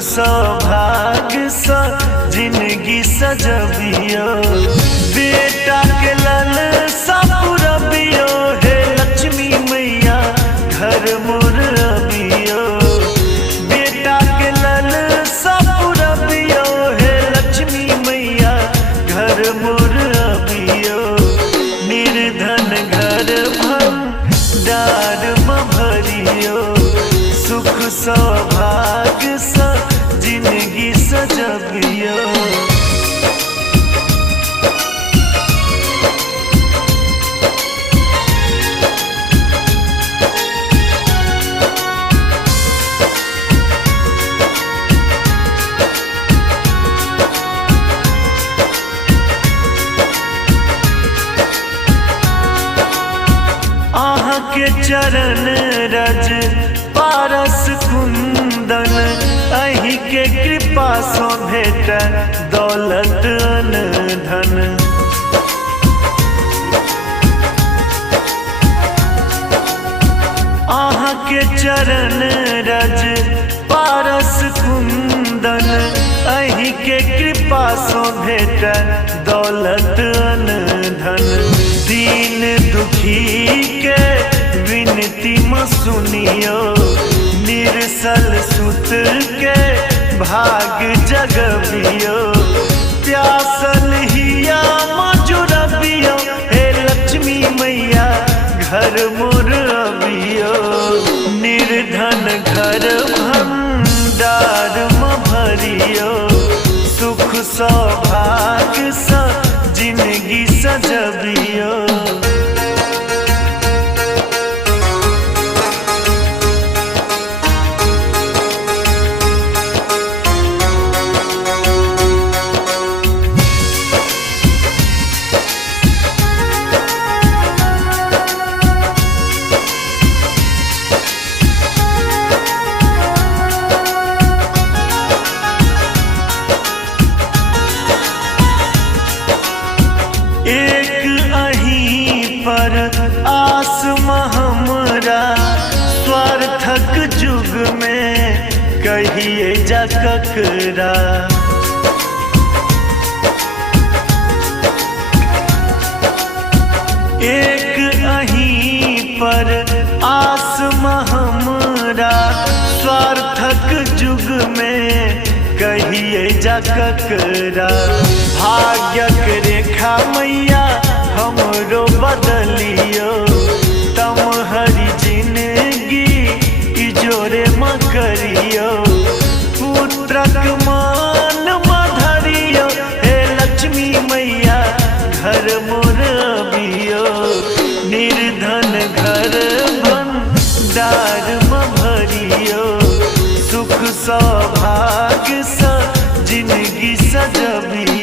सौभाग्य सा जिंदगी सजबियो, बेटा के लल सा पुरबियो, हे लक्ष्मी मैया घर मोर अबियो। बेटा के लल सा पुरबियो, हे लक्ष्मी मैया घर मोर अबियो। निर्धन घर भंडार में भरियो, सुख सौभाग्य सा जिंदगी सजबियो। के चरण रज पारस कुंदन, अहि के कृपा सो भेट दौलत अन धन। आहा के चरण रज पारस कुंदन, अहि के कृपा सो भेट दौलत अन धन। दीन दुखी के विनती में सुनियो, निरसल सुत के भाग जगबियो। प्यासल हिया मजुरबियो, हे लक्ष्मी मैया घर मोर अबियो। निर्धन घर भंडार में भरियो, सुख सौभाग्य सा जिंदगी सजबियो। एक अहीं पर आस हमरा, स्वार्थक जुग में कहिए जा ककरा। एक अहीं पर आस हमरा, स्वार्थक जुग में कहिए जा ककरा। भाग्यक रेखा मैया हमरो बदलियो, तम हरी जिंदगी इजोरे म करियो। पुत्रक मान धरियो, हे लक्ष्मी मैया घर मोर अबियो। निर्धन घर भंडार में भरियो, सुख सौभाग्य सा जिंदगी सजबियो।